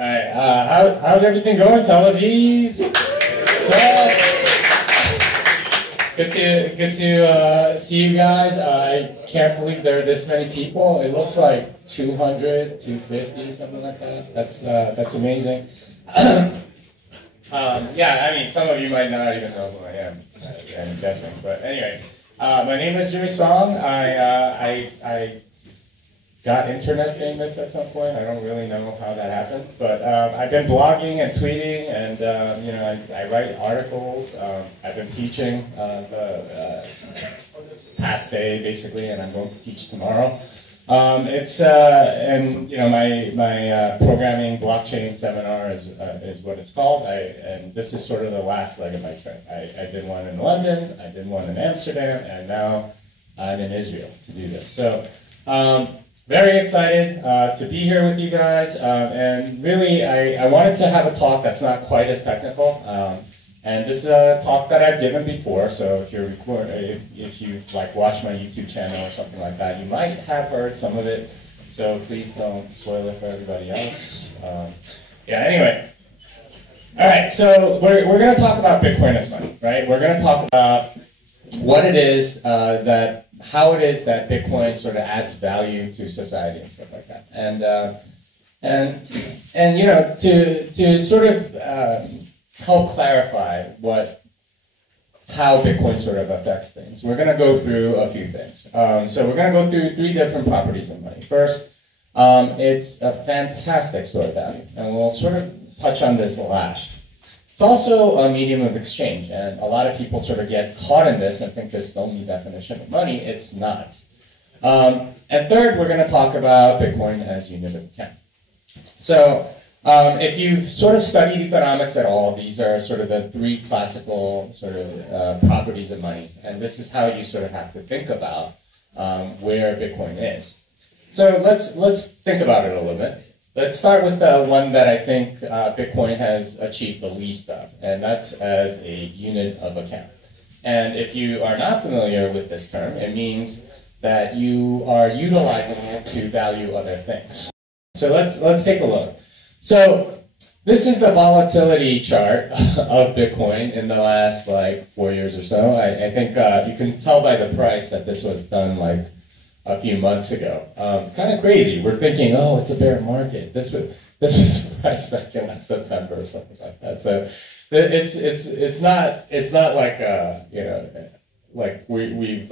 All right, how's everything going, Tel Aviv? Good to see you guys. I can't believe there are this many people. It looks like 200, 250, something like that. That's amazing. Yeah, I mean, some of you might not even know who I am, I'm guessing. But anyway, my name is Jimmy Song. I got internet famous at some point. I don't really know how that happened, but I've been blogging and tweeting, and you know, I write articles. I've been teaching the past day basically, and I'm going to teach tomorrow. And you know, my programming blockchain seminar is what it's called. And this is sort of the last leg of my trip. I did one in London, I did one in Amsterdam, and now I'm in Israel to do this. So. Very excited to be here with you guys, and really I wanted to have a talk that's not quite as technical, and this is a talk that I've given before, so if you've like watched my YouTube channel or something like that, you might have heard some of it, so please don't spoil it for everybody else. Yeah, anyway. Alright, so we're going to talk about Bitcoin as money, right? We're going to talk about what it is how it is that Bitcoin sort of adds value to society and stuff like that, and you know, to sort of help clarify how Bitcoin sort of affects things. We're going to go through a few things. So we're going to go through 3 different properties of money. First, it's a fantastic store of value, and we'll sort of touch on this last. It's also a medium of exchange, and a lot of people sort of get caught in this and think this is the only definition of money. It's not. And third, we're going to talk about Bitcoin as unit of account. So if you've sort of studied economics at all, these are sort of the 3 classical sort of properties of money, and this is how you sort of have to think about where Bitcoin is. So let's think about it a little bit. Let's start with the one that I think Bitcoin has achieved the least of, and that's as a unit of account. And if you are not familiar with this term, it means that you are utilizing it to value other things. So let's take a look. So this is the volatility chart of Bitcoin in the last like 4 years or so. I think you can tell by the price that this was done like a few months ago. It's kind of crazy. We're thinking, oh, it's a bear market. This was priced back in like September or something like that. So it's not like you know, like we've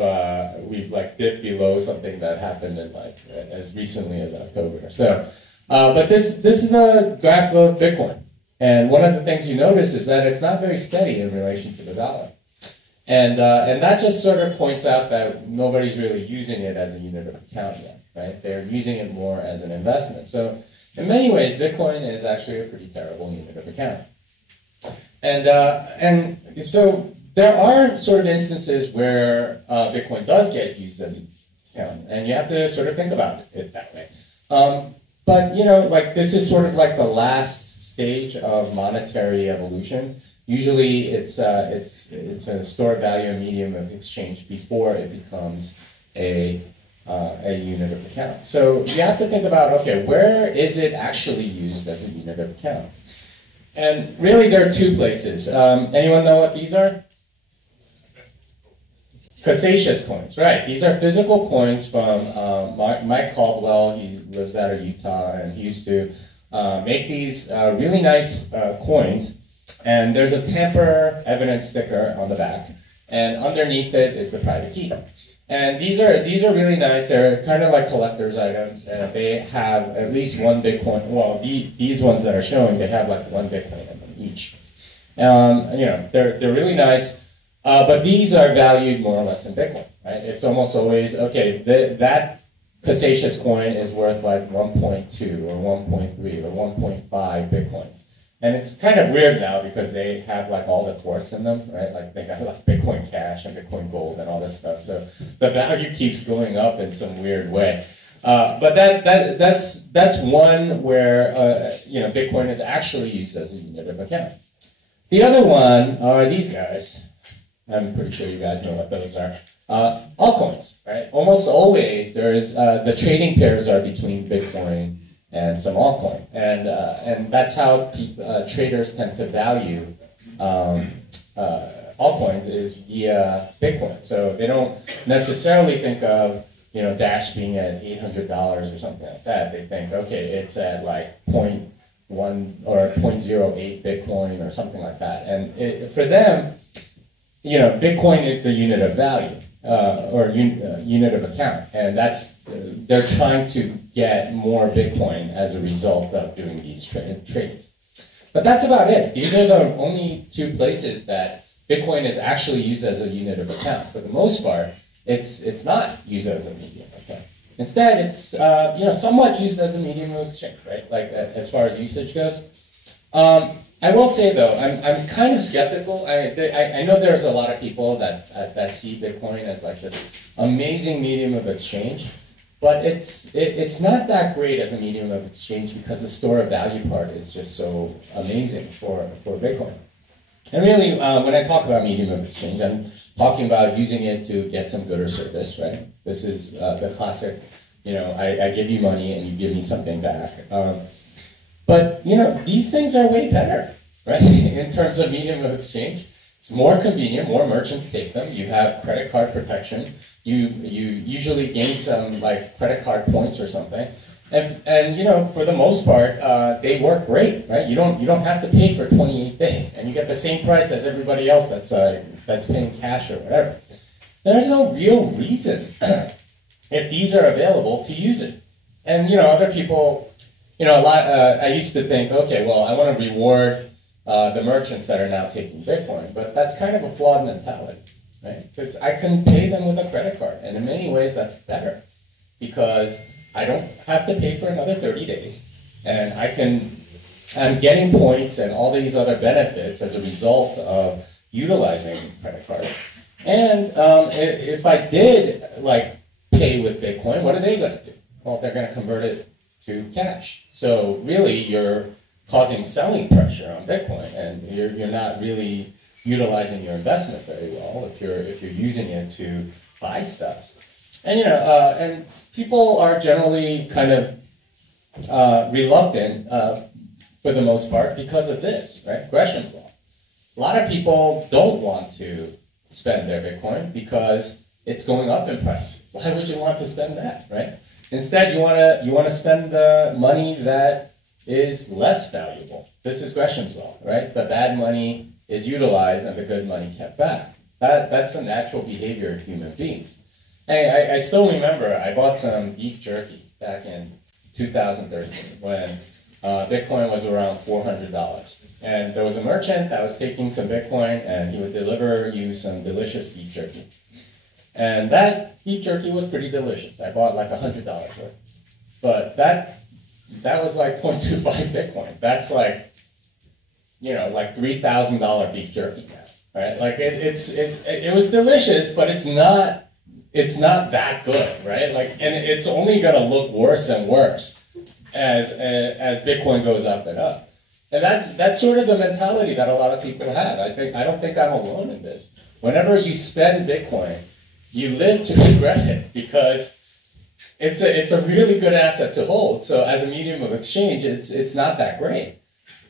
like dipped below something that happened in like as recently as October. So, but this is a graph of Bitcoin, and one of the things you notice is that it's not very steady in relation to the dollar. And that just sort of points out that nobody's really using it as a unit of account yet, right? They're using it more as an investment. So in many ways, Bitcoin is actually a pretty terrible unit of account. And so there are sort of instances where Bitcoin does get used as an account, and you have to sort of think about it that way. But you know, like this is sort of like the last stage of monetary evolution. Usually, it's a store of value, a medium of exchange before it becomes a unit of account. So you have to think about, okay, where is it actually used as a unit of account? And really, there are 2 places. Anyone know what these are? Cassatius coins, right? These are physical coins from Mike Caldwell. He lives out of Utah, and he used to make these really nice coins. And there's a tamper evidence sticker on the back, and underneath it is the private key. And these are really nice. They're kind of like collector's items, and they have at least 1 Bitcoin. Well, these ones that are showing, they have like 1 Bitcoin in them each. You know, they're really nice, but these are valued more or less in Bitcoin, right? It's almost always okay. That Cassatius coin is worth like 1.2 or 1.3 or 1.5 Bitcoins. And it's kind of weird now because they have like all the quartz in them, right? Like they got like Bitcoin Cash and Bitcoin Gold and all this stuff. So the value keeps going up in some weird way. But that's one where you know, Bitcoin is actually used as a unit of account. The other one are these guys. I'm pretty sure you guys know what those are. Altcoins, right? Almost always there's the trading pairs are between Bitcoin and some altcoin. And that's how traders tend to value altcoins is via Bitcoin. So they don't necessarily think of Dash being at $800 or something like that. They think, okay, it's at like 0.1 or 0.08 Bitcoin or something like that. And for them, Bitcoin is the unit of value or unit of account, and they're trying to get more Bitcoin as a result of doing these trades. But that's about it. These are the only two places that Bitcoin is actually used as a unit of account. For the most part, it's not used as a medium of account. Instead, it's somewhat used as a medium of exchange, right? Like as far as usage goes. I will say though, I'm kind of skeptical. I know there's a lot of people that see Bitcoin as like this amazing medium of exchange, but it's not that great as a medium of exchange because the store of value part is just so amazing for Bitcoin. And really, when I talk about medium of exchange, I'm talking about using it to get some good or service, right? This is the classic, I give you money and you give me something back. But these things are way better, right? In terms of medium of exchange, it's more convenient. More merchants take them. You have credit card protection. You usually gain some like credit card points or something, and for the most part, they work great, right? You don't have to pay for 28 days, and you get the same price as everybody else that's paying cash or whatever. There's no real reason if these are available to use it, and other people. I used to think, okay, well, I want to reward the merchants that are now taking Bitcoin, but that's kind of a flawed mentality, right? Because I can pay them with a credit card, and in many ways that's better because I don't have to pay for another 30 days, and I'm getting points and all these other benefits as a result of utilizing credit cards. And if I did pay with Bitcoin, what are they going to do? Well, they're going to convert it to cash. So really, you're causing selling pressure on Bitcoin, and you're not really utilizing your investment very well if you're using it to buy stuff. And and people are generally kind of reluctant for the most part because of this, right? Gresham's law. A lot of people don't want to spend their Bitcoin because it's going up in price. Why would you want to spend that, right? Instead, you want to spend the money that is less valuable. This is Gresham's law, right? The bad money is utilized and the good money kept back. That's the natural behavior of human beings. Hey, I still remember I bought some beef jerky back in 2013 when Bitcoin was around $400. And there was a merchant that was taking some Bitcoin and he would deliver you some delicious beef jerky. And that beef jerky was pretty delicious. I bought like $100 worth. But that was like 0.25 Bitcoin. That's like, like $3,000 beef jerky now, right? Like it was delicious, but it's not that good, right? And it's only gonna look worse and worse as Bitcoin goes up and up. And that's sort of the mentality that a lot of people have. I don't think I'm alone in this. Whenever you spend Bitcoin, you live to regret it because it's a really good asset to hold. So as a medium of exchange, it's not that great.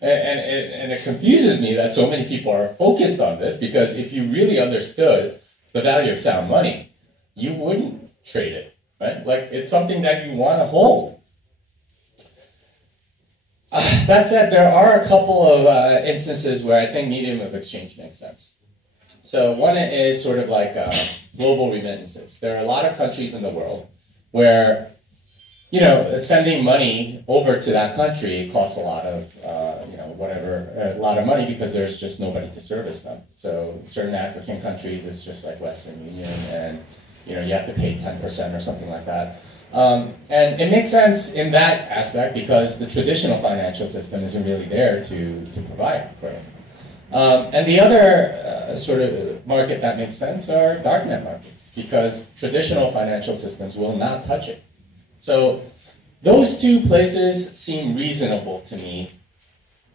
And it confuses me that so many people are focused on this because if you really understood the value of sound money, you wouldn't trade it, right? Like it's something that you want to hold. That said, there are a couple of instances where I think medium of exchange makes sense. So one is sort of like global remittances. There are a lot of countries in the world where, sending money over to that country costs a lot of, a lot of money because there's just nobody to service them. So certain African countries, it's just like Western Union, and you have to pay 10% or something like that. And it makes sense in that aspect because the traditional financial system isn't really there to provide for it. And the other sort of market that makes sense are darknet markets because traditional financial systems will not touch it. So those two places seem reasonable to me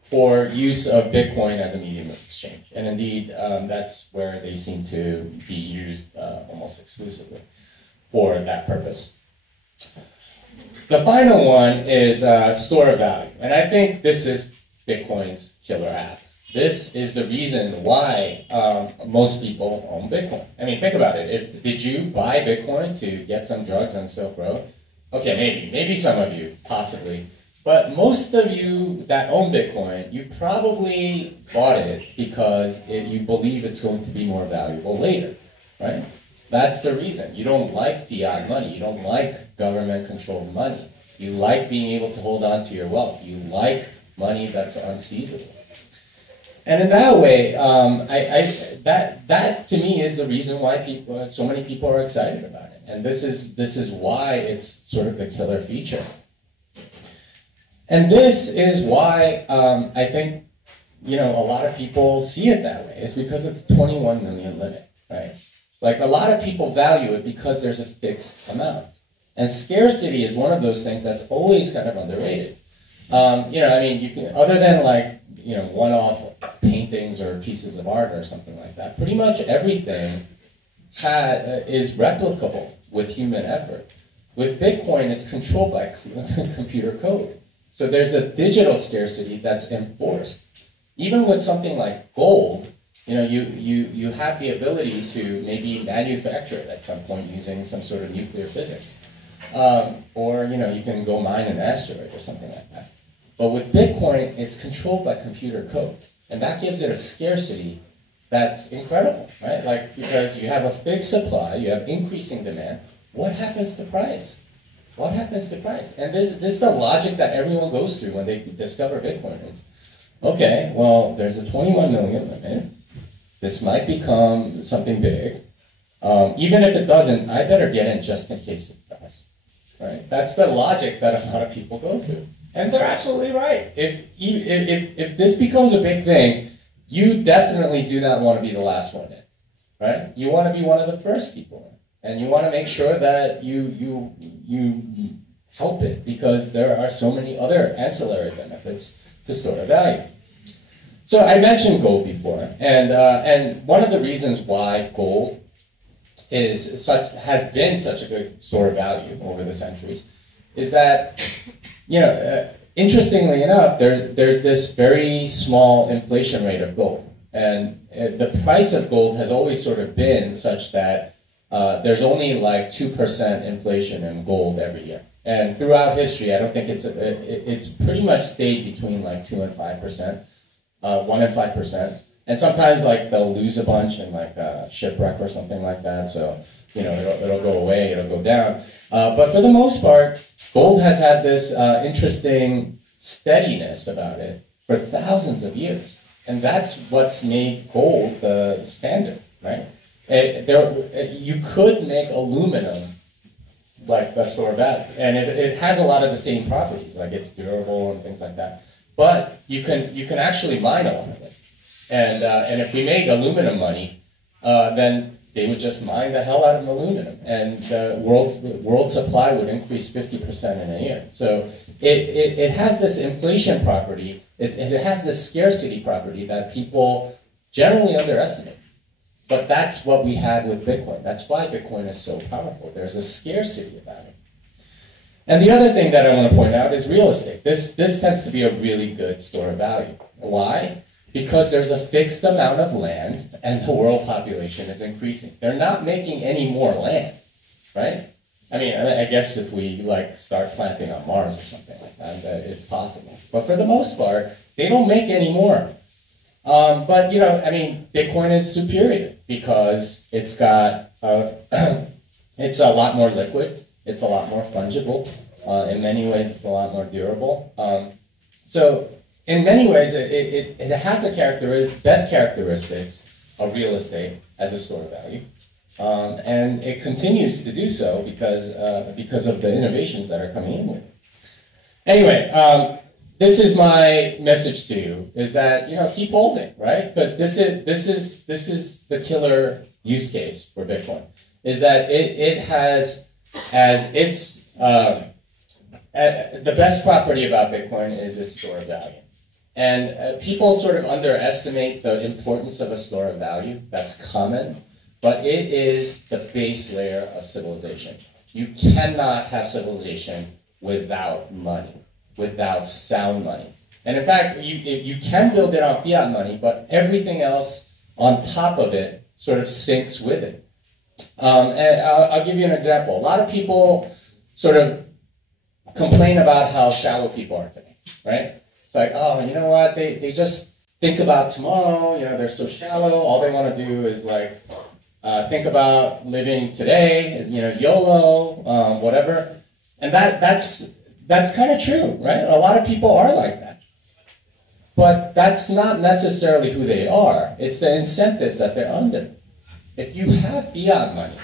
for use of Bitcoin as a medium of exchange. And indeed, that's where they seem to be used almost exclusively for that purpose. The final one is store of value. And I think this is Bitcoin's killer app. This is the reason why most people own Bitcoin. I mean, think about it. Did you buy Bitcoin to get some drugs on Silk Road? Okay, maybe some of you, possibly. But most of you that own Bitcoin, you probably bought it because you believe it's going to be more valuable later, right? That's the reason. You don't like fiat money. You don't like government-controlled money. You like being able to hold on to your wealth. You like money that's unseizable. And in that way, that to me is the reason why so many people are excited about it. And this is why it's sort of the killer feature. And this is why I think a lot of people see it that way. It's because of the 21 million limit, right? Like a lot of people value it because there's a fixed amount. And scarcity is one of those things that's always kind of underrated. I mean, you can, other than like, one-off paintings or pieces of art or something like that, pretty much everything is replicable with human effort. With Bitcoin, it's controlled by computer code. So there's a digital scarcity that's enforced. Even with something like gold, you have the ability to maybe manufacture it at some point using some sort of nuclear physics. Or you can go mine an asteroid or something like that. But with Bitcoin, it's controlled by computer code. And that gives it a scarcity that's incredible, right? Like, because you have a fixed supply, you have increasing demand. What happens to price? What happens to price? And this is the logic that everyone goes through when they discover Bitcoin. It's, okay, well, there's a 21 million limit. This might become something big. Even if it doesn't, I better get in just in case it does, right? That's the logic that a lot of people go through. And they're absolutely right. If this becomes a big thing, you definitely do not want to be the last one in, right? You want to be one of the first people in. And you want to make sure that you help it, because there are so many other ancillary benefits to store of value. So I mentioned gold before, and one of the reasons why gold has been such a good store of value over the centuries is that, interestingly enough, there's this very small inflation rate of gold. And the price of gold has always sort of been such that there's only like 2% inflation in gold every year. And throughout history, I don't think it's pretty much stayed between like 2 and 5%, 1 and 5%. And sometimes like they'll lose a bunch in like a shipwreck or something like that. So, it'll go away, it'll go down. But for the most part, gold has had this interesting steadiness about it for thousands of years. And that's what's made gold the standard, right? You could make aluminum like a store of value. And it has a lot of the same properties, like it's durable and things like that. But you can actually mine a lot of it. And if we made aluminum money, then they would just mine the hell out of aluminum, and the world supply would increase 50% in a year. So it has this inflation property, it has this scarcity property that people generally underestimate. But that's what we had with Bitcoin. That's why Bitcoin is so powerful. There's a scarcity about it. And the other thing that I want to point out is real estate. This tends to be a really good store of value. Why? Because there's a fixed amount of land and the world population is increasing. They're not making any more land, right? I mean, I guess if we like start planting on Mars or something like that, it's possible. But for the most part, they don't make any more. But Bitcoin is superior because it's got, it's a lot more liquid. It's a lot more fungible. In many ways, it's a lot more durable. So in many ways, it has the best characteristics of real estate as a store of value. And it continues to do so because of the innovations that are coming in with it. Anyway, this is my message to you: is that keep holding, right? Because this is the killer use case for Bitcoin. Is that it has as its the best property about Bitcoin is its store of value. And people sort of underestimate the importance of a store of value. That's common. But it is the base layer of civilization. You cannot have civilization without money, without sound money. And in fact, you can build it on fiat money, but everything else on top of it sort of syncs with it. And I'll give you an example. A lot of people sort of complain about how shallow people are today, right? It's like, oh, you know what? They just think about tomorrow. You know, they're so shallow. All they want to do is like think about living today. You know, YOLO, whatever. And that's kind of true, right? A lot of people are like that. But that's not necessarily who they are. It's the incentives that they're under. If you have fiat money,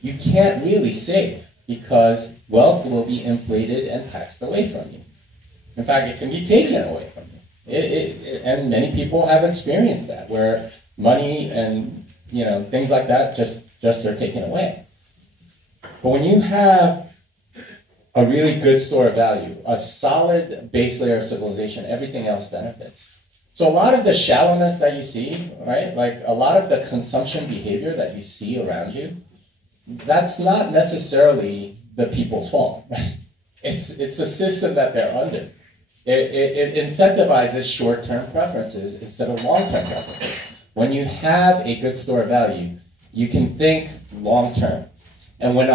you can't really save because wealth will be inflated and taxed away from you. In fact, it can be taken away from you. And many people have experienced that, where money and things like that just are taken away. But when you have a really good store of value, a solid base layer of civilization, everything else benefits. So a lot of the shallowness that you see, right, like a lot of the consumption behavior that you see around you, that's not necessarily the people's fault, right? It's a system that they're under. It incentivizes short-term preferences instead of long-term preferences. When you have a good store of value, you can think long-term. And when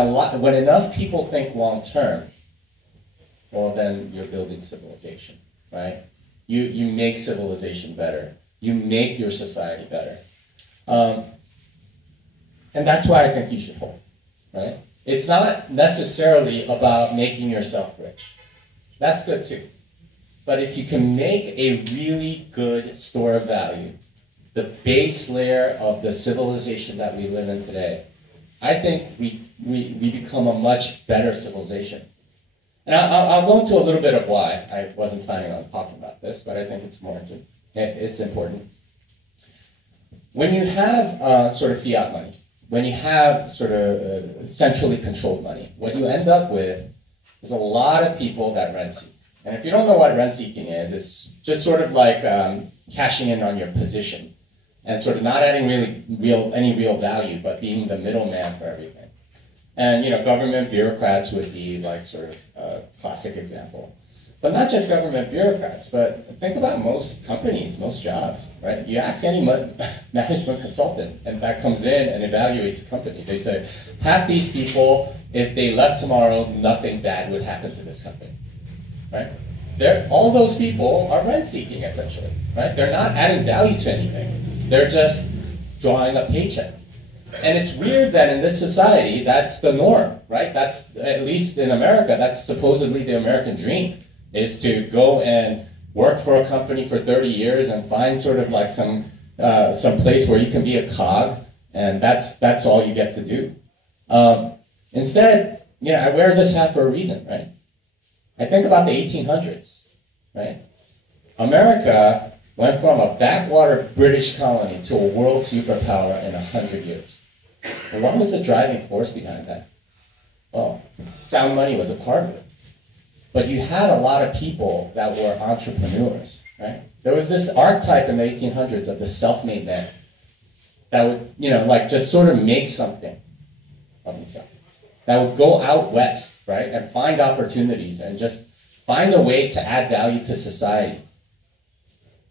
enough people think long-term, well, then you're building civilization, right? You make civilization better. You make your society better. And that's why I think you should hold, right? It's not necessarily about making yourself rich. That's good too. But if you can make a really good store of value, the base layer of the civilization that we live in today, I think we become a much better civilization. And I'll go into a little bit of why. I wasn't planning on talking about this, but I think it's important. When you have sort of fiat money, when you have sort of centrally controlled money, what you end up with is a lot of people that rent seek. And if you don't know what rent seeking is, it's just sort of like cashing in on your position and sort of not adding any real value, but being the middleman for everything. And government bureaucrats would be like sort of a classic example. But not just government bureaucrats, but think about most companies, most jobs, right? You ask any management consultant, and that comes in and evaluates the company. They say, half these people, if they left tomorrow, nothing bad would happen to this company, right? All those people are rent-seeking, essentially, right? They're not adding value to anything. They're just drawing a paycheck. And it's weird that in this society, that's the norm, right? That's, at least in America, that's supposedly the American dream, is to go and work for a company for 30 years and find sort of like some place where you can be a cog, and that's all you get to do. Instead, I wear this hat for a reason, right? I think about the 1800s, right? America went from a backwater British colony to a world superpower in 100 years. And what was the driving force behind that? Well, sound money was a part of it. But you had a lot of people that were entrepreneurs, right? There was this archetype in the 1800s of the self-made man that would, like just sort of make something of himself. That would go out west, right, and find opportunities and just find a way to add value to society.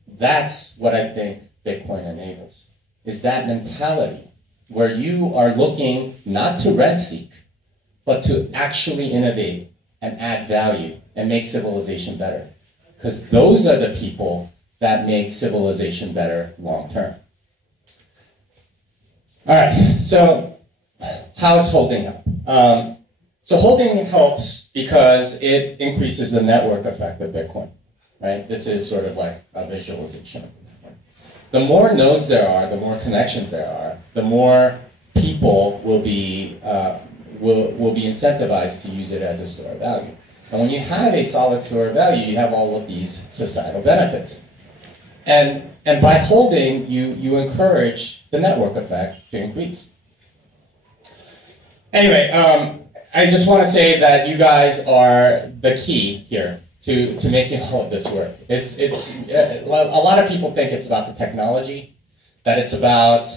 That's what I think Bitcoin enables, is that mentality where you are looking not to rent seek, but to actually innovate and add value and make civilization better. Because those are the people that make civilization better long term. All right, so how's holding help? So holding helps because it increases the network effect of Bitcoin, right? This is sort of like a visualization of the network. The more nodes there are, the more connections there are, the more people will be incentivized to use it as a store of value. And when you have a solid store of value, you have all of these societal benefits. And by holding, you encourage the network effect to increase. Anyway, I just want to say that you guys are the key here to making all of this work. A lot of people think it's about the technology, that it's about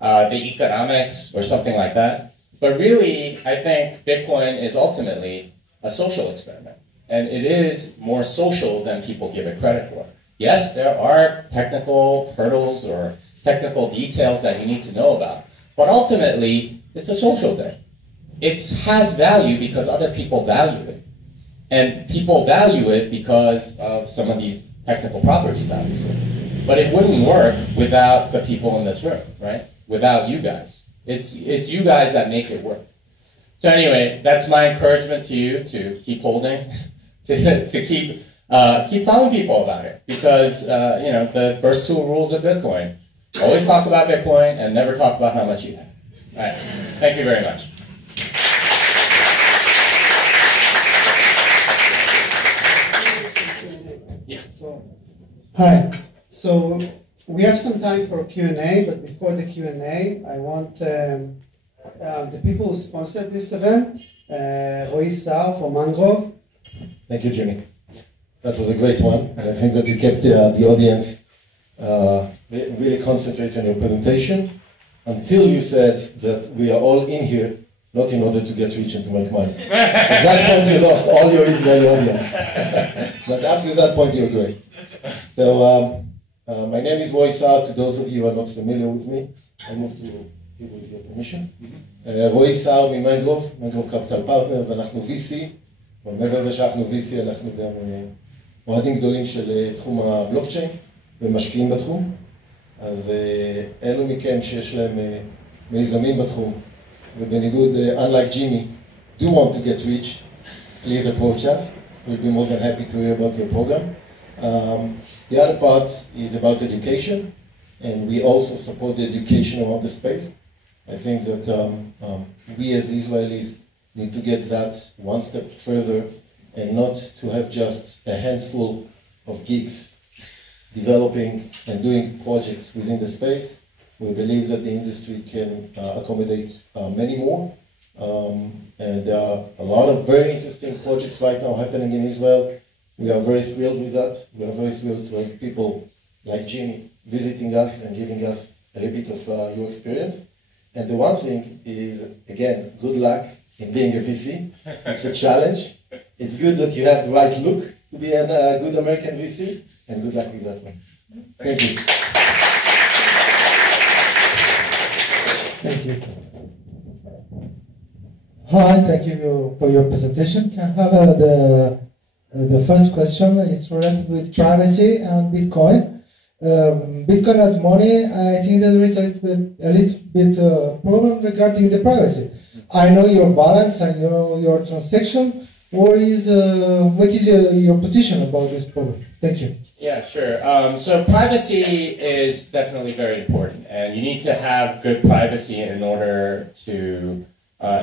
the economics or something like that. But really, I think Bitcoin is ultimately a social experiment. And it is more social than people give it credit for. Yes, there are technical hurdles or technical details that you need to know about, but ultimately, it's a social thing. It has value because other people value it. And people value it because of some of these technical properties, obviously. But it wouldn't work without the people in this room, right? Without you guys. It's you guys that make it work. So anyway, that's my encouragement to you to keep holding, to keep telling people about it. Because, you know, the first 2 rules of Bitcoin, always talk about Bitcoin and never talk about how much you have. All right, thank you very much. Yeah. Hi. So we have some time for Q&A, but before the Q&A, I want the people who sponsored this event, Roy Sar from Mangrove. Thank you, Jimmy. That was a great one. And I think that you kept the audience really concentrate on your presentation until you said that we are all in here not in order to get rich and to make money. At that point, you lost all your Israeli audience. But up to that point, you're great. So, my name is Roy Sar. To those of you who are not familiar with me, I moved to people with your permission. Roy Sar ממנגרוב, מנגרוב קפיטל פרטנרס, אנחנו VC, ומעבר לזה שאנחנו VC, אנחנו גם אוהדים גדולים של תחום הבלוקצ'יין ומשקיעים בתחום. אז אלו מכם שיש להם מיזמים בתחום, ובניגוד, unlike Jimmy, do want to get rich, please approach us. We'll be more than happy to hear about your program. The other part is about education, and we also support the education around the space. I think that we as Israelis need to get that one step further and not to have just a handful of geeks developing and doing projects within the space. We believe that the industry can accommodate many more. And there are a lot of very interesting projects right now happening in Israel. We are very thrilled with that. We are very thrilled to have people like Jimmy visiting us and giving us a little bit of your experience. And the one thing is, again, good luck in being a VC. It's a challenge. It's good that you have the right look to be a good American VC, and good luck with that one. Thank you. Thank you. Hi, thank you for your presentation. I have the first question. It's related with privacy and Bitcoin. Bitcoin has money. I think there is a little bit problem regarding the privacy. I know your balance, I know your transaction. What is your position about this problem? Thank you. Yeah, sure. So privacy is definitely very important, and you need to have good privacy in order to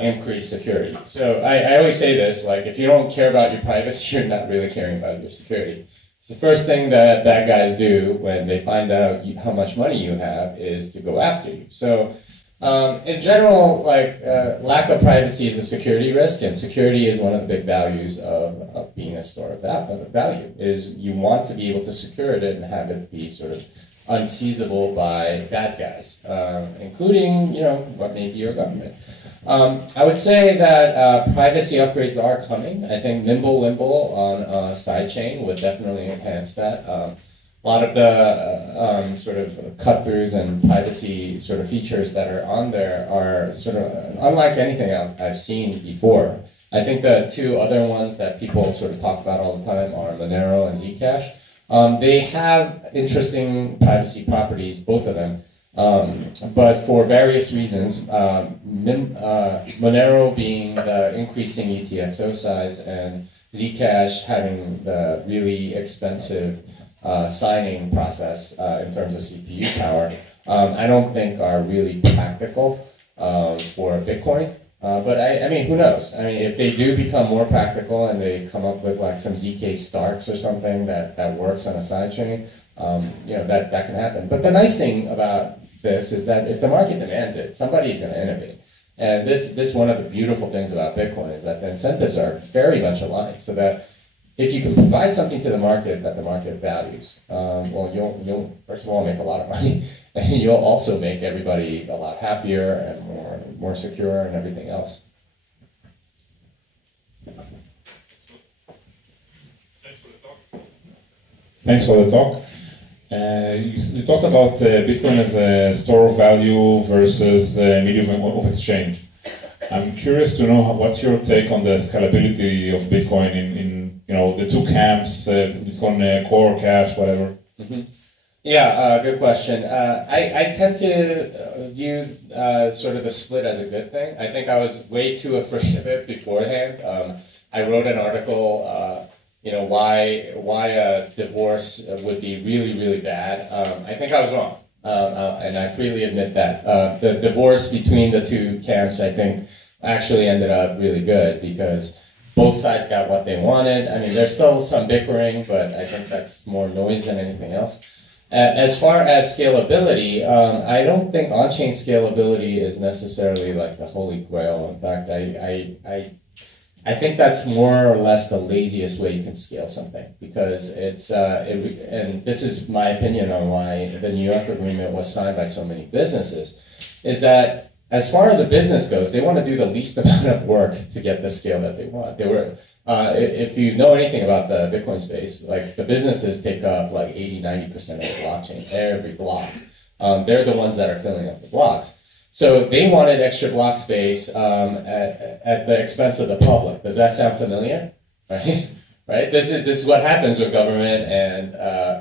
increase security. So I always say this, like, if you don't care about your privacy, you're not really caring about your security. It's the first thing that bad guys do when they find out how much money you have is to go after you. So in general, like, lack of privacy is a security risk, and security is one of the big values of being a store of value, is you want to be able to secure it and have it be sort of unseizable by bad guys, including, you know, what may be your government. I would say that privacy upgrades are coming. I think Nimble on sidechain would definitely enhance that. A lot of the sort of cut-throughs and privacy sort of features that are on there are sort of unlike anything I've seen before. I think the 2 other ones that people sort of talk about all the time are Monero and Zcash. They have interesting privacy properties, both of them. But for various reasons, Monero being the increasing UTXO size and Zcash having the really expensive signing process in terms of CPU power, I don't think are really practical for Bitcoin. But I mean, who knows? I mean, if they do become more practical and they come up with like some ZK Starks or something that works on a sidechain, you know, that can happen. But the nice thing about this is that if the market demands it, somebody's going to innovate. And this one of the beautiful things about Bitcoin is that the incentives are very much aligned, so that if you can provide something to the market that the market values, well, you'll first of all make a lot of money, and you'll also make everybody a lot happier and more secure and everything else. Thanks for the talk. You talked about Bitcoin as a store of value versus a medium of exchange. I'm curious to know what's your take on the scalability of Bitcoin in the two camps, Bitcoin Core, Cash, whatever. Mm-hmm. Yeah, good question. I tend to view sort of the split as a good thing. I think I was way too afraid of it beforehand. I wrote an article, why a divorce would be really, really bad. I think I was wrong, and I freely admit that. The divorce between the two camps, I think, actually ended up really good because both sides got what they wanted. I mean, there's still some bickering, but I think that's more noise than anything else. As far as scalability, I don't think on-chain scalability is necessarily like the holy grail. In fact, I think that's more or less the laziest way you can scale something because and this is my opinion on why the New York Agreement was signed by so many businesses, is that as far as a business goes, they want to do the least amount of work to get the scale that they want. If you know anything about the Bitcoin space, like the businesses take up like 80-90% of the blockchain, every block. They're the ones that are filling up the blocks. So they wanted extra block space at the expense of the public. Does that sound familiar? Right? Right? This is what happens when government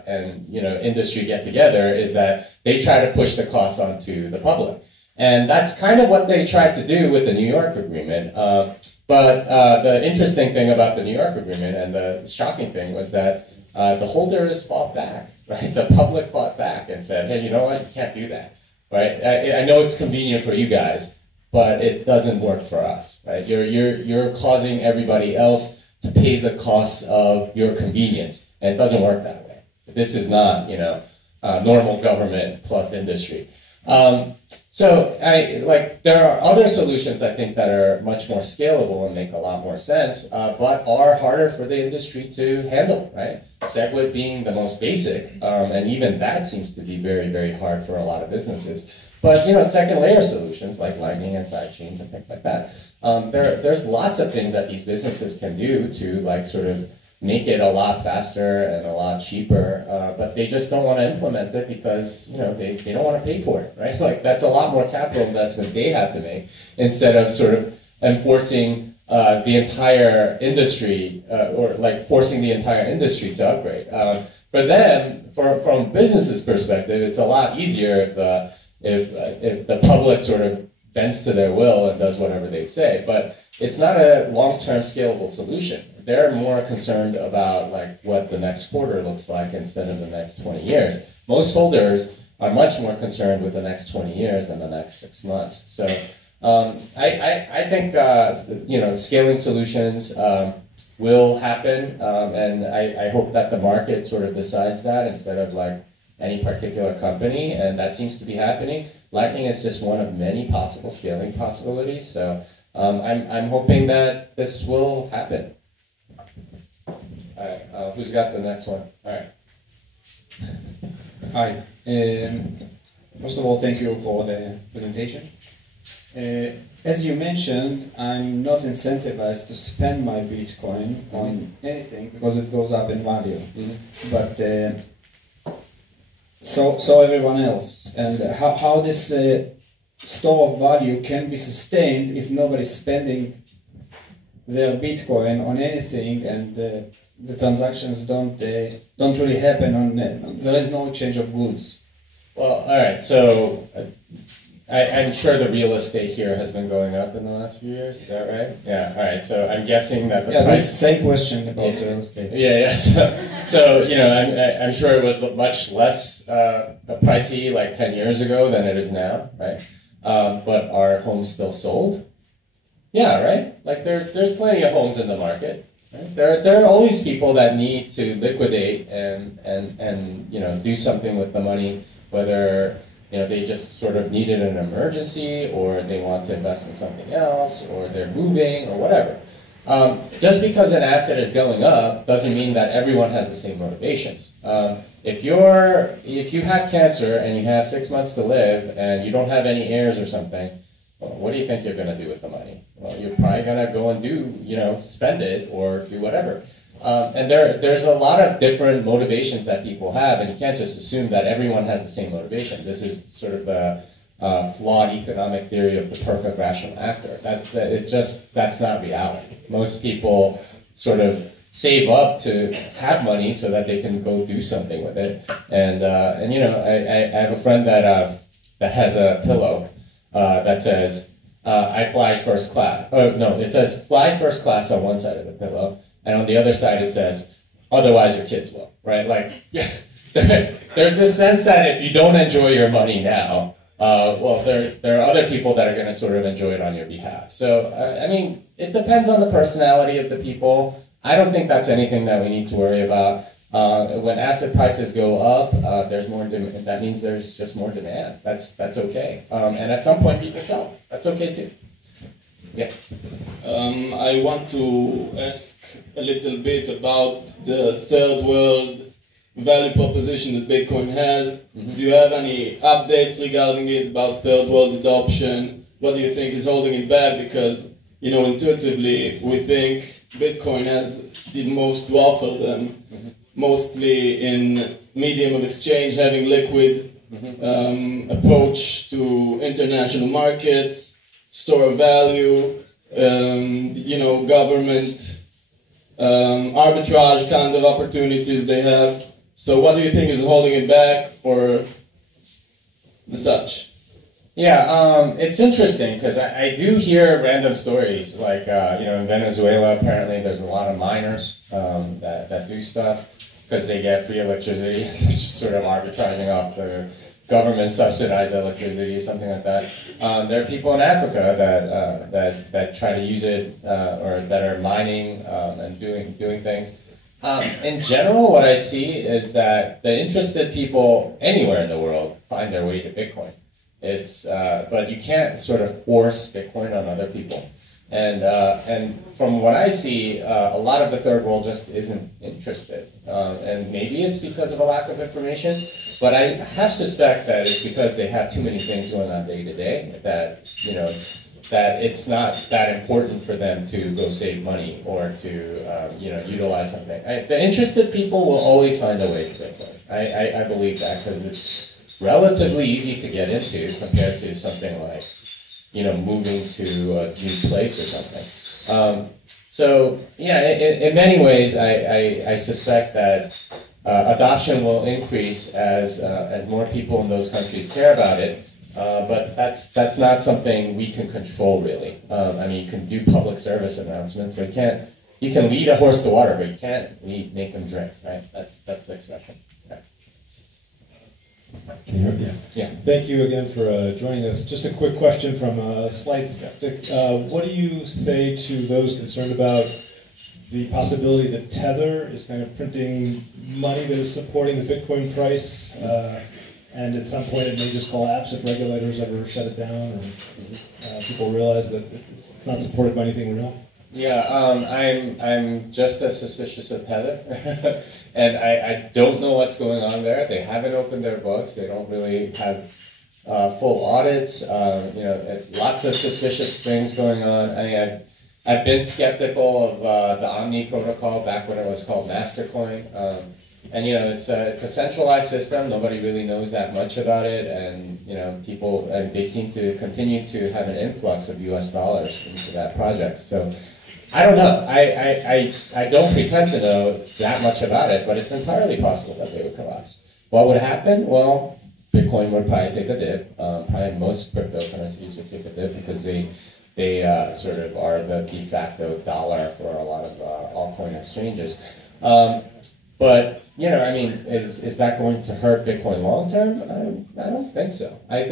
and industry get together, is that they try to push the costs onto the public. And that's kind of what they tried to do with the New York Agreement. But the interesting thing about the New York Agreement and the shocking thing was that the holders fought back, right? The public fought back and said, hey, you know what? You can't do that, right? I know it's convenient for you guys, but it doesn't work for us, right? You're causing everybody else to pay the costs of your convenience, and it doesn't work that way. This is not, normal government plus industry. So there are other solutions I think that are much more scalable and make a lot more sense, but are harder for the industry to handle, right? SegWit being the most basic, and even that seems to be very, very hard for a lot of businesses. But second layer solutions like Lightning and sidechains and things like that. There's lots of things that these businesses can do to sort of make it a lot faster and a lot cheaper, but they just don't want to implement it because they don't want to pay for it, right? Like that's a lot more capital investment they have to make instead of sort of enforcing the entire industry or forcing the entire industry to upgrade. For them, from business's perspective, it's a lot easier if the public sort of bends to their will and does whatever they say, but it's not a long-term scalable solution. They're more concerned about what the next quarter looks like instead of the next 20 years. Most holders are much more concerned with the next 20 years than the next 6 months. So I think scaling solutions will happen, and I hope that the market sort of decides that instead of any particular company, and that seems to be happening. Lightning is just one of many possible scaling possibilities. So I'm hoping that this will happen. All right, who's got the next one? All right. Hi. First of all, thank you for the presentation. As you mentioned, I'm not incentivized to spend my Bitcoin on anything because it goes up in value. But so everyone else. And how this store of value can be sustained if nobody's spending their Bitcoin on anything, and the transactions don't really happen there is no exchange of goods. Well, all right. So I'm sure the real estate here has been going up in the last few years. Is that right? Yeah. All right. So I'm guessing that the price. This same question about real estate. Yeah. So I'm sure it was much less pricey 10 years ago than it is now, right? But are homes still sold? Yeah, right? There's plenty of homes in the market. Right? There are always people that need to liquidate and do something with the money, whether they just sort of need it in an emergency, or they want to invest in something else, or they're moving, or whatever. Just because an asset is going up doesn't mean that everyone has the same motivations. If you have cancer and you have 6 months to live and you don't have any heirs or something, well, what do you think you're going to do with the money? Well, you're probably going to go and spend it or do whatever. And there's a lot of different motivations that people have, and you can't just assume that everyone has the same motivation. This is sort of the flawed economic theory of the perfect rational actor. That's not reality. Most people sort of save up to have money so that they can go do something with it. And you know, I have a friend that has a pillow that says, I fly first class. Oh, no, it says fly first class on one side of the pillow, and on the other side it says, otherwise your kids will, right? Like, there's this sense that if you don't enjoy your money now, well, there are other people that are going to sort of enjoy it on your behalf. So, I mean, it depends on the personality of the people. I don't think that's anything that we need to worry about. When asset prices go up, there's more demand. That means there's just more demand. That's okay. And at some point, people sell. That's okay too. Yeah. I want to ask a little bit about the third world value proposition that Bitcoin has. Do you have any updates regarding it, about third world adoption? What do you think is holding it back? Because, you know, intuitively, we think Bitcoin has the most to offer them, mostly in medium of exchange, having liquid approach to international markets, store of value, you know, government arbitrage kind of opportunities they have. So what do you think is holding it back, or the such? Yeah, it's interesting because I do hear random stories, like, you know, in Venezuela, apparently there's a lot of miners that do stuff because they get free electricity, which is sort of arbitraging off the government subsidized electricity or something like that. There are people in Africa that try to use it, or that are mining and doing things. In general, what I see is that the interested people anywhere in the world find their way to Bitcoin. But you can't sort of force Bitcoin on other people. And from what I see, a lot of the third world just isn't interested. And maybe it's because of a lack of information, but I have suspect that it's because they have too many things going on day to day that, you know, that it's not that important for them to go save money or to, you know, utilize something. The interested people will always find a way to Bitcoin. I believe that because it's relatively easy to get into compared to something like, you know, moving to a new place or something. So yeah, in many ways, I suspect that adoption will increase as more people in those countries care about it. But that's not something we can control, really. I mean, you can do public service announcements, or you can lead a horse to water, but you can't make them drink, right? That's the expression. Okay. Can you hear me? Yeah. Thank you again for joining us. Just a quick question from a slight skeptic. What do you say to those concerned about the possibility that Tether is kind of printing money that is supporting the Bitcoin price, and at some point it may just collapse if regulators ever shut it down, or people realize that it's not supported by anything real? Yeah, I'm just as suspicious of Tether, and I don't know what's going on there. They haven't opened their books. They don't really have full audits. You know, lots of suspicious things going on. I mean, I've been skeptical of the Omni protocol back when it was called Mastercoin. And you know, it's a centralized system. Nobody really knows that much about it, and you know, they seem to continue to have an influx of U.S. dollars into that project. So I don't know. I don't pretend to know that much about it, but it's entirely possible that they would collapse. What would happen? Well, Bitcoin would probably take a dip. Probably most cryptocurrencies would take a dip because they sort of are the de facto dollar for a lot of altcoin exchanges. But you know, I mean, is that going to hurt Bitcoin long term? I don't think so. I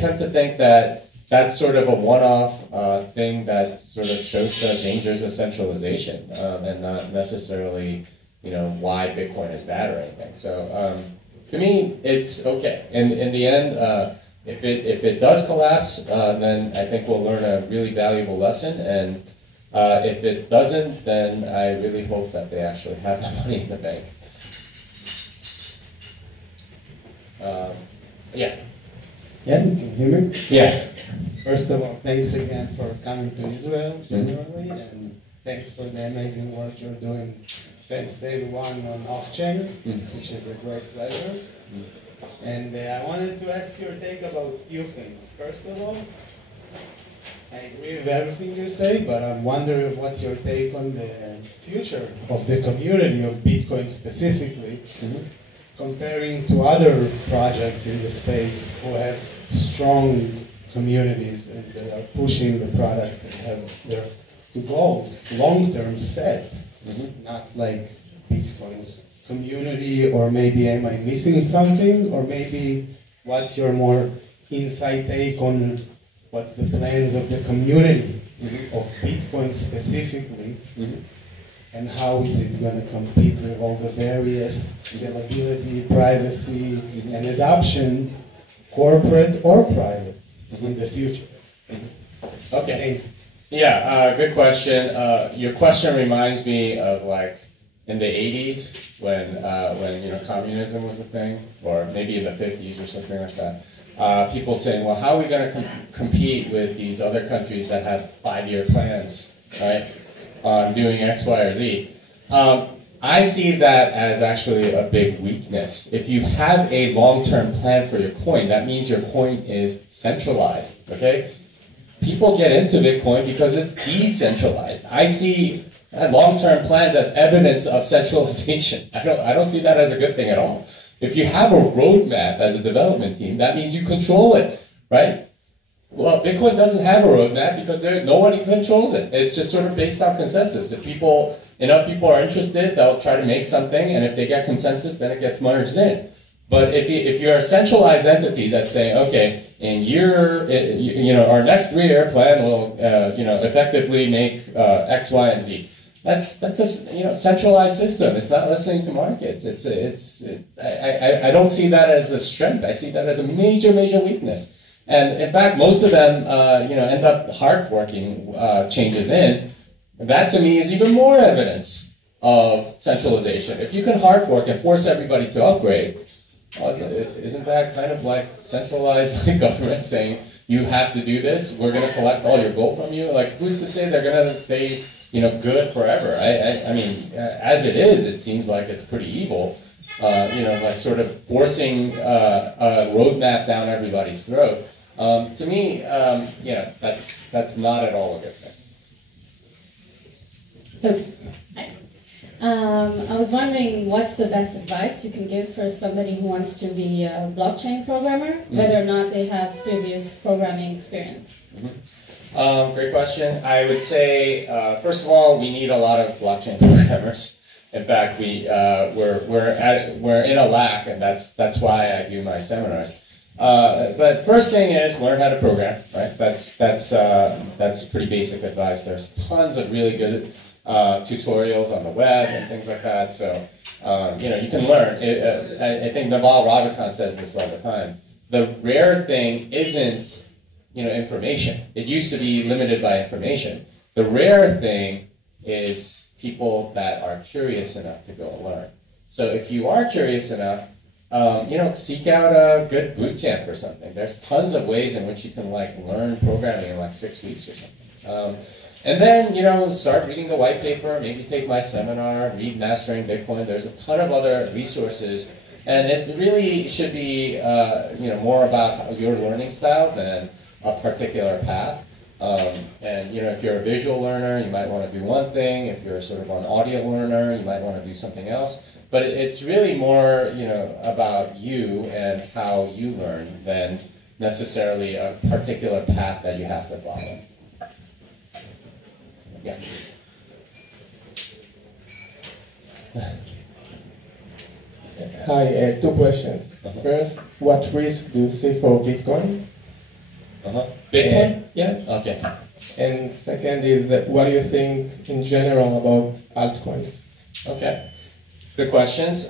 tend to think that that's sort of a one-off thing that sort of shows the dangers of centralization, and not necessarily, you know, why Bitcoin is bad or anything. So to me, it's okay. In the end, if it does collapse, then I think we'll learn a really valuable lesson. And if it doesn't, then I really hope that they actually have the money in the bank. Yeah. Yeah, you can hear me? Yes. First of all, thanks again for coming to Israel generally, and thanks for the amazing work you're doing since day one on off-chain, which is a great pleasure. And I wanted to ask your take about a few things. First of all, I agree with everything you say, but I'm wondering what's your take on the future of the community of Bitcoin specifically, comparing to other projects in the space who have strong communities and that are pushing the product and have their goals long-term set, not like Bitcoin's community, or maybe am I missing something, or maybe what's your more inside take on what's the plans of the community of Bitcoin specifically, and how is it going to compete with all the various scalability, privacy, and adoption, corporate or private, in the future? Okay. Yeah, good question. Your question reminds me of like in the 80s when communism was a thing, or maybe in the 50s or something like that. People saying, well, how are we going to compete with these other countries that have 5-year plans, right, on doing X, Y, or Z? I see that as actually a big weakness. If you have a long-term plan for your coin, that means your coin is centralized, okay? People get into Bitcoin because it's decentralized. I see long-term plans as evidence of centralization. I don't see that as a good thing at all. If you have a roadmap as a development team, that means you control it, right? Well, Bitcoin doesn't have a roadmap because nobody controls it. It's just sort of based on consensus. If enough people are interested, they'll try to make something, and if they get consensus, then it gets merged in. But if you're a centralized entity that's saying, okay, our next 3-year plan will, effectively make X, Y, and Z. That's a centralized system. It's not listening to markets. I don't see that as a strength. I see that as a major, major weakness. And in fact, most of them, end up hard forking changes in. That to me is even more evidence of centralization. If you can hard fork and force everybody to upgrade, isn't that kind of like centralized government saying you have to do this? We're going to collect all your gold from you. Like, who's to say they're going to stay good forever? I mean, as it is, it seems like it's pretty evil. Like sort of forcing a roadmap down everybody's throat. To me, that's not at all a good thing. I was wondering what's the best advice you can give for somebody who wants to be a blockchain programmer, whether or not they have previous programming experience. Great question. I would say, first of all, we need a lot of blockchain programmers. In fact, we're in a lack, and that's why I do my seminars. But first thing is learn how to program, right? That's pretty basic advice. There's tons of really good tutorials on the web and things like that. So you can learn. I think Naval Ravikant says this all the time. The rare thing isn't information. It used to be limited by information. The rare thing is people that are curious enough to go and learn. So if you are curious enough, seek out a good boot camp or something. There's tons of ways in which you can learn programming in 6 weeks or something. And then, start reading the white paper, maybe take my seminar, read Mastering Bitcoin. There's a ton of other resources. And it really should be, more about your learning style than a particular path. And if you're a visual learner, you might want to do one thing. If you're sort of an audio learner, you might want to do something else. But it's really more, about you and how you learn than necessarily a particular path that you have to follow. Yeah. Hi, 2 questions. First, what risk do you see for Bitcoin? Bitcoin? Yeah. Okay. And second is, what do you think in general about altcoins? Okay. Good questions.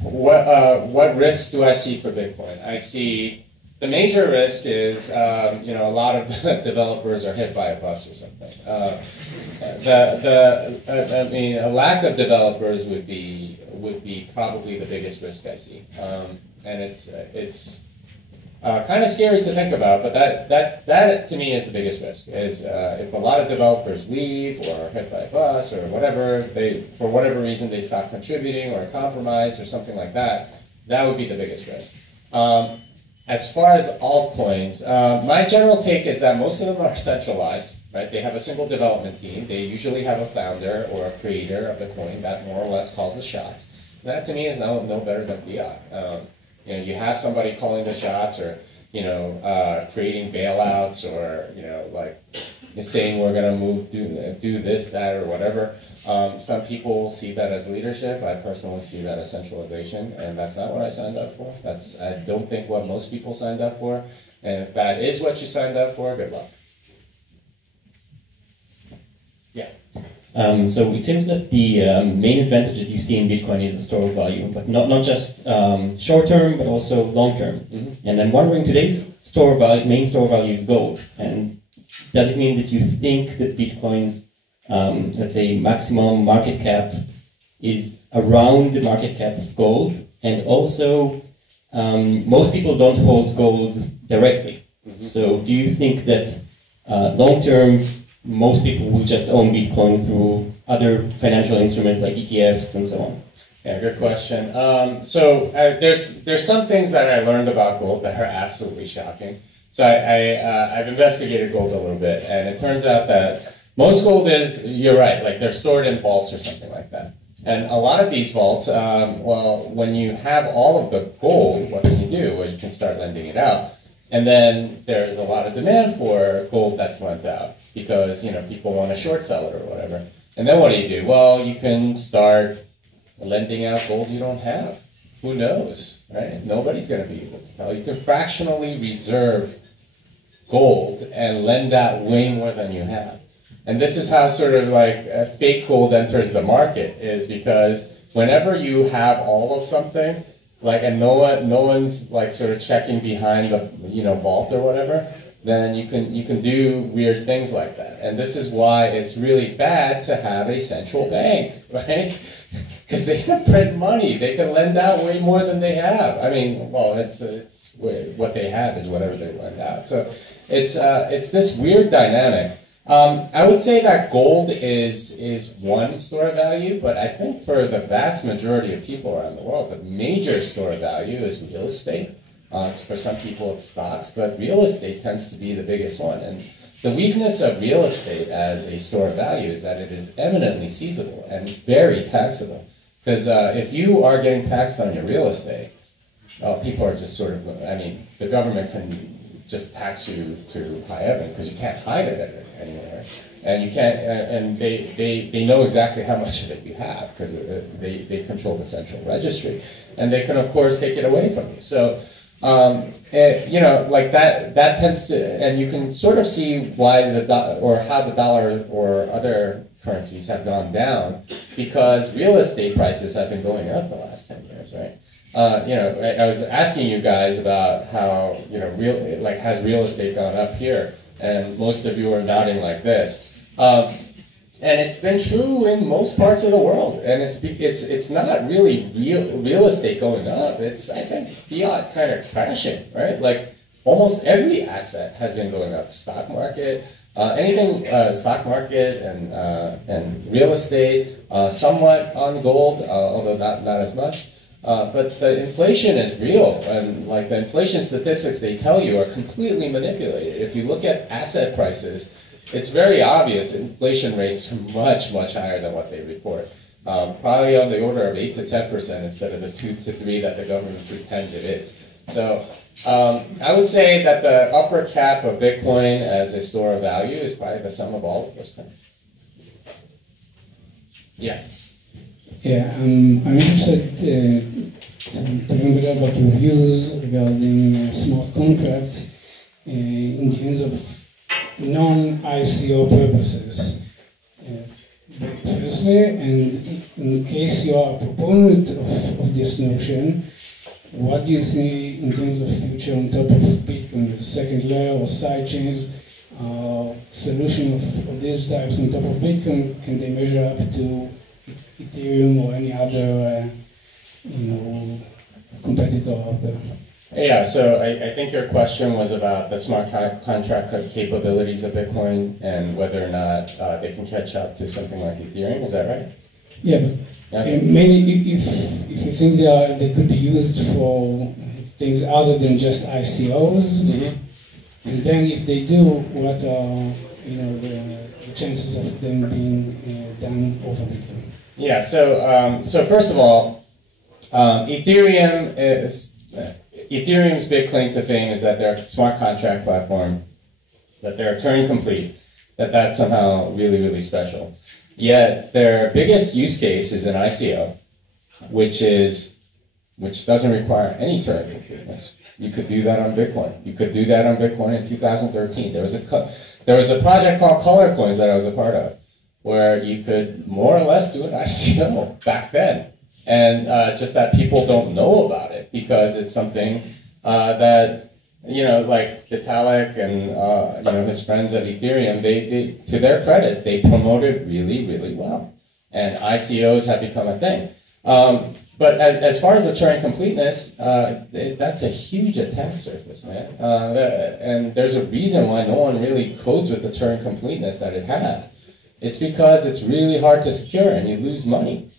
What risks do I see for Bitcoin? I see the major risk is, a lot of developers are hit by a bus or something. A lack of developers would be probably the biggest risk I see, and it's Kind of scary to think about, but that to me is the biggest risk. Is if a lot of developers leave or are hit by a bus or whatever, for whatever reason they stop contributing or compromise or something like that, that would be the biggest risk. As far as altcoins, my general take is that most of them are centralized. Right? They have a single development team. They usually have a founder or a creator of the coin that more or less calls the shots. That to me is no better than fiat. You have somebody calling the shots, or creating bailouts, or like saying we're going to do this, that, or whatever. Some people see that as leadership. I personally see that as centralization, and that's not what I signed up for. I don't think what most people signed up for. And if that is what you signed up for, good luck. Yeah. So it seems that the main advantage that you see in Bitcoin is the store of value, but not just short term, but also long term. Mm-hmm. And I'm wondering, today's main store of value is gold. And does it mean that you think that Bitcoin's, let's say, maximum market cap is around the market cap of gold? And also, most people don't hold gold directly. Mm-hmm. So do you think that long term, most people will just own Bitcoin through other financial instruments like ETFs and so on? Yeah, good question. There's some things that I learned about gold that are absolutely shocking. So I've investigated gold a little bit, and it turns out that most gold is, you're right, like they're stored in vaults or something like that. And a lot of these vaults, when you have all of the gold, what can you do? Well, you can start lending it out. And then there's a lot of demand for gold that's lent out, because people want to short sell it or whatever. And then what do? Well, you can start lending out gold you don't have. Who knows, right? Nobody's going to be able to tell. You can fractionally reserve gold and lend out way more than you have. And this is how sort of like fake gold enters the market, is because whenever you have all of something, and no one's like sort of checking behind the vault or whatever, then you can do weird things like that. And this is why it's really bad to have a central bank, right? Because they can print money, they can lend out way more than they have. I mean, well, it's what they have is whatever they lend out. So it's this weird dynamic. I would say that gold is one store of value, but I think for the vast majority of people around the world, the major store of value is real estate. For some people it's stocks, but real estate tends to be the biggest one. And the weakness of real estate as a store of value is that it is eminently seizable and very taxable. Because if you are getting taxed on your real estate, people are just sort of, the government can just tax you to high heaven, because you can't hide it anywhere. And you can't, and they know exactly how much of it you have, because they control the central registry. And they can, of course, take it away from you. So, like that tends to, and you can sort of see why how the dollar or other currencies have gone down, because real estate prices have been going up the last 10 years, right? I was asking you guys about how, has real estate gone up here? And most of you are nodding like this. And it's been true in most parts of the world. And it's not really real estate going up. It's, I think, fiat kind of crashing, right? Like almost every asset has been going up. Stock market, stock market and real estate, somewhat on gold, although not as much. But the inflation is real, and like the inflation statistics they tell you are completely manipulated. If you look at asset prices, it's very obvious inflation rates are much, much higher than what they report. Probably on the order of 8 to 10% instead of the 2 to 3 that the government pretends it is. So I would say that the upper cap of Bitcoin as a store of value is probably the sum of all of those things. Yeah. Yeah, I'm interested to learn bit about your views regarding smart contracts in the hands of non-ICO purposes. Firstly, and in case you are a proponent of this notion, what do you see in terms of future on top of Bitcoin, the second layer or sidechains, solution of these types on top of Bitcoin? Can they measure up to Ethereum or any other competitor out there? Yeah, so I think your question was about the smart contract capabilities of Bitcoin and whether or not they can catch up to something like Ethereum. Is that right? Yeah, but maybe if you think they could be used for things other than just ICOs, and then if they do, what are the chances of them being done over Bitcoin? Yeah. So first of all, Ethereum's big claim to fame is that they're a smart contract platform, that they're Turing complete, that's somehow really, really special. Yet their biggest use case is an ICO, which doesn't require any Turing completeness. You could do that on Bitcoin. You could do that on Bitcoin in 2013. There was a project called Color Coins that I was a part of, where you could more or less do an ICO back then. And just that people don't know about it because it's something that, like Vitalik and, his friends at Ethereum, they, to their credit, they promoted really, really well. And ICOs have become a thing. But as far as the Turing completeness, that's a huge attack surface, man. And there's a reason why no one really codes with the Turing completeness that it has. It's because it's really hard to secure and you lose money.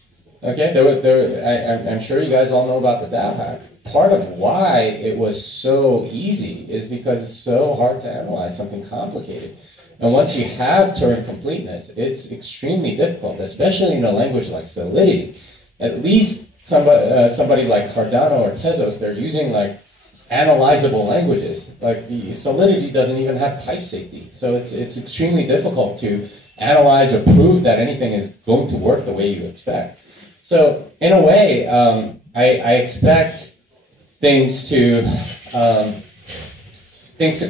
Okay, I'm sure you guys all know about the DAO hack. Part of why it was so easy is because it's so hard to analyze something complicated. And once you have Turing completeness, it's extremely difficult, especially in a language like Solidity. At least somebody like Cardano or Tezos, they're using like analyzable languages. Like Solidity doesn't even have type safety. So it's extremely difficult to analyze or prove that anything is going to work the way you expect. So in a way, I expect things to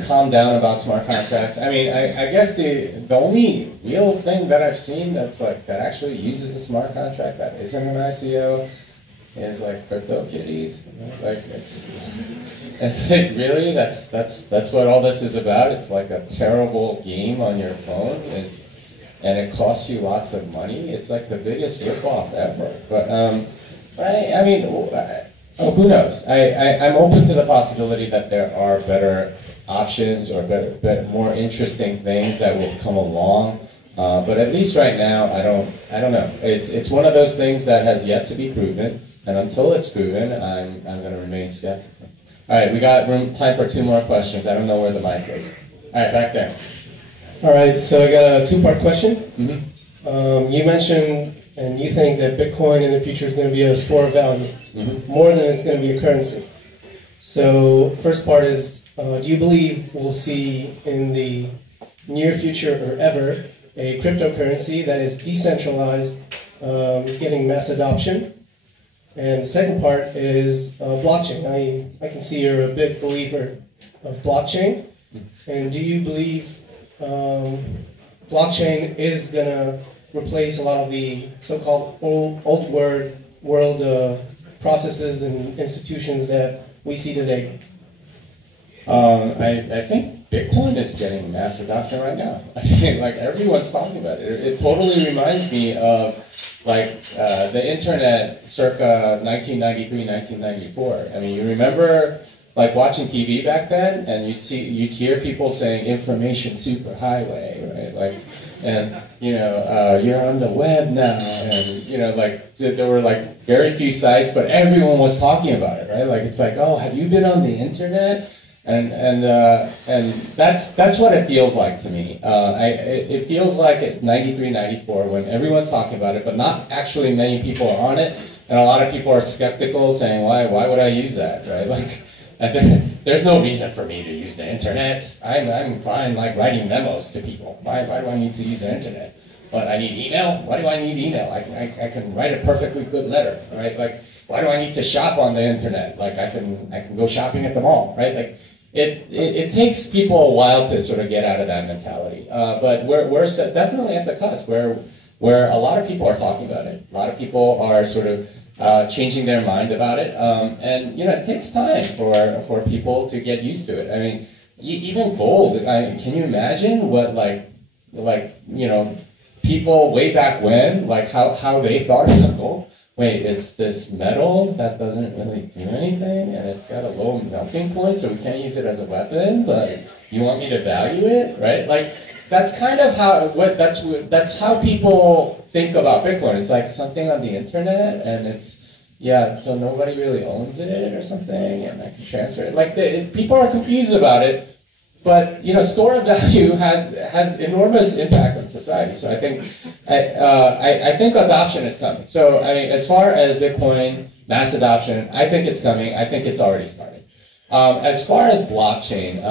calm down about smart contracts. I mean, I guess the only real thing that I've seen that actually uses a smart contract that isn't an ICO is like CryptoKitties. Like it's like really that's what all this is about. It's like a terrible game on your phone and it costs you lots of money. It's like the biggest ripoff ever. But I mean, who knows? I'm open to the possibility that there are better options or better, more interesting things that will come along. But at least right now, I don't know. It's one of those things that has yet to be proven, and until it's proven, I'm going to remain skeptical. All right, we got time for 2 more questions. I don't know where the mic is. All right, back there. All right, so I got a 2-part question. Mm-hmm. You mentioned, and you think that Bitcoin in the future is going to be a store of value, more than it's going to be a currency. So first part is, do you believe we'll see in the near future or ever a cryptocurrency that is decentralized, getting mass adoption? And the second part is blockchain. I can see you're a big believer of blockchain. And do you believe blockchain is going to replace a lot of the so-called old world processes and institutions that we see today? I think Bitcoin is getting mass adoption right now. I mean, like everyone's talking about it. It totally reminds me of like the internet circa 1993, 1994. I mean, you remember like watching TV back then, and you'd hear people saying information superhighway, right? Like, and you're on the web now, and like there were like very few sites, but everyone was talking about it, right? Like it's like, oh, have you been on the internet? And that's what it feels like to me. It feels like at 93, 94 when everyone's talking about it, but not actually many people are on it, and a lot of people are skeptical, saying, why would I use that, right? Like. There's no reason for me to use the internet. I'm fine like writing memos to people. Why do I need to use the internet? But I need email? Why do I need email? I can write a perfectly good letter, right? Like, why do I need to shop on the internet? Like, I can go shopping at the mall, right? Like, it takes people a while to sort of get out of that mentality. But we're definitely at the cusp where a lot of people are talking about it. A lot of people are sort of changing their mind about it, and it takes time for people to get used to it. I mean, even gold. Can you imagine what people way back when, like how they thought about gold? wait, it's this metal that doesn't really do anything, and it's got a low melting point, so we can't use it as a weapon, but you want me to value it, right? Like, that's kind of how, that's how people think about Bitcoin. It's like something on the internet, and it's, yeah, so nobody really owns it or something, and I can transfer it. Like, people are confused about it, but, you know, store of value has enormous impact on society. So I think, I think adoption is coming. So, I mean, as far as Bitcoin, mass adoption, I think it's coming. I think it's already starting. As far as blockchain,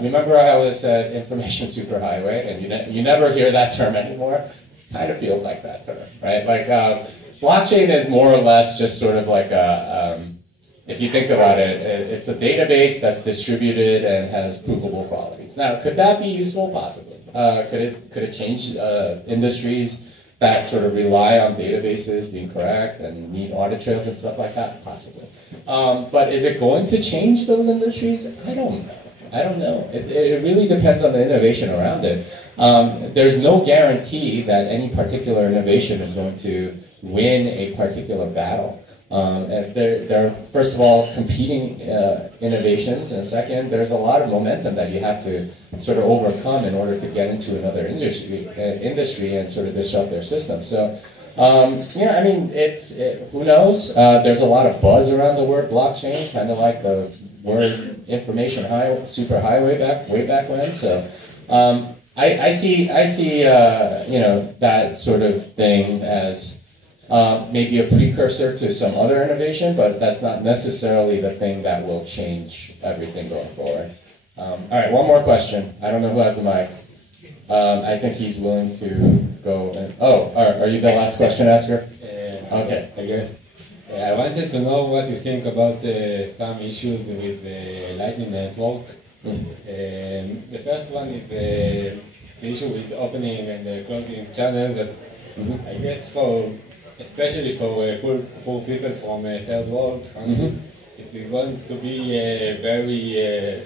remember I always said information superhighway, and you never hear that term anymore? Kind of feels like that term, right? Like, blockchain is more or less just sort of like a, if you think about it, it's a database that's distributed and has provable qualities. Now, could that be useful? Possibly. Could it change industries that sort of rely on databases being correct and need audit trails and stuff like that? Possibly. But is it going to change those industries? I don't know. I don't know. It really depends on the innovation around it. There's no guarantee that any particular innovation is going to win a particular battle. There are, first of all, competing innovations, and second, there's a lot of momentum that you have to sort of overcome in order to get into another industry and sort of disrupt their system. So, yeah, I mean, who knows? There's a lot of buzz around the word blockchain, kind of like the word information superhighway way back when. So, I see, you know, that sort of thing as maybe a precursor to some other innovation, but that's not necessarily the thing that will change everything going forward. All right, one more question. I don't know who has the mic. I think he's willing to go. Are you the last question asker? Okay. I guess. I wanted to know what you think about some issues with the Lightning Network. The first one is the issue with opening and closing channels that I guess especially for people from third world countries, it's going to be very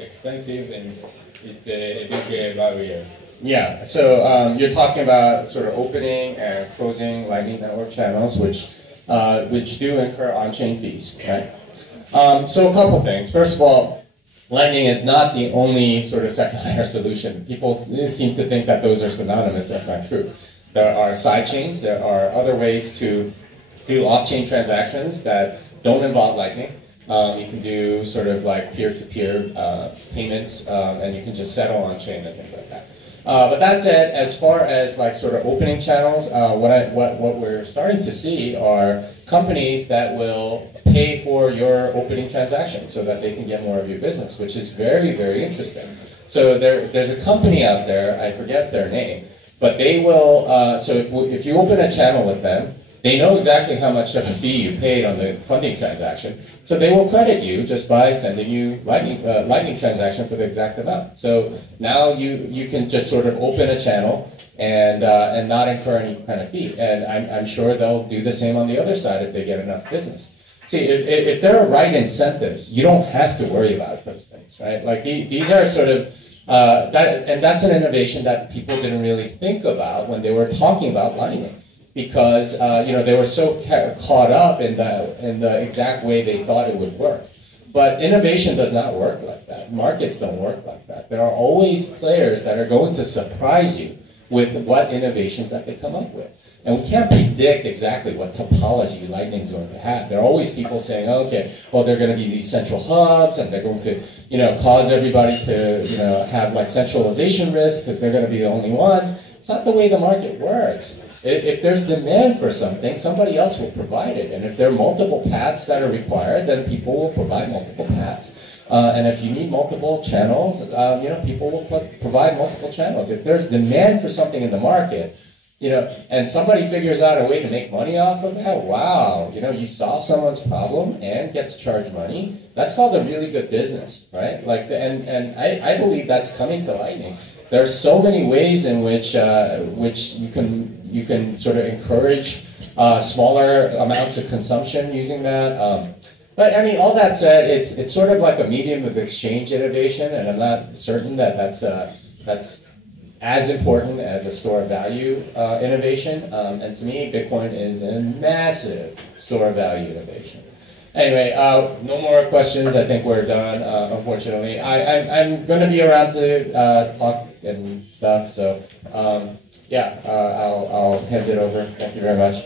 expensive and it's a big barrier. Yeah, so you're talking about sort of opening and closing Lightning Network channels, which do incur on-chain fees, right? So a couple things. First of all, Lightning is not the only sort of second layer solution. People seem to think that those are synonymous. That's not true. There are side chains. There are other ways to do off-chain transactions that don't involve Lightning. You can do sort of like peer-to-peer payments, and you can just settle on-chain and things like that. But that said, as far as like sort of opening channels, what we're starting to see are companies that will pay for your opening transaction so that they can get more of your business, which is very, very interesting. So there's a company out there, I forget their name, but they will, so if you open a channel with them, they know exactly how much of a fee you paid on the funding transaction. So they will credit you just by sending you Lightning transaction for the exact amount. So now you can just sort of open a channel and not incur any kind of fee. And I'm sure they'll do the same on the other side if they get enough business. See, if there are right incentives, you don't have to worry about those things, right? Like these are sort of, and that's an innovation that people didn't really think about when they were talking about Lightning. Because you know, they were so caught up in the exact way they thought it would work. But innovation does not work like that. Markets don't work like that. There are always players that are going to surprise you with what innovations that they come up with. And we can't predict exactly what topology Lightning is going to have. There are always people saying, oh, okay, well, they're going to be these central hubs, and they're going to, you know, cause everybody to, you know, have like centralization risk because they're going to be the only ones. It's not the way the market works. If there's demand for something, somebody else will provide it. And if there are multiple paths that are required, then people will provide multiple paths. And if you need multiple channels, you know, people will provide multiple channels. If there's demand for something in the market, you know, and somebody figures out a way to make money off of that, wow, you know, you solve someone's problem and get to charge money. That's called a really good business, right? Like, and I believe that's coming to Lightning. There are so many ways in which you can sort of encourage smaller amounts of consumption using that. But I mean, all that said, it's sort of like a medium of exchange innovation, and I'm not certain that that's as important as a store of value innovation. And to me, Bitcoin is a massive store of value innovation. Anyway, no more questions. I think we're done, unfortunately. I'm going to be around to talk and stuff. So, yeah, I'll hand it over. Thank you very much.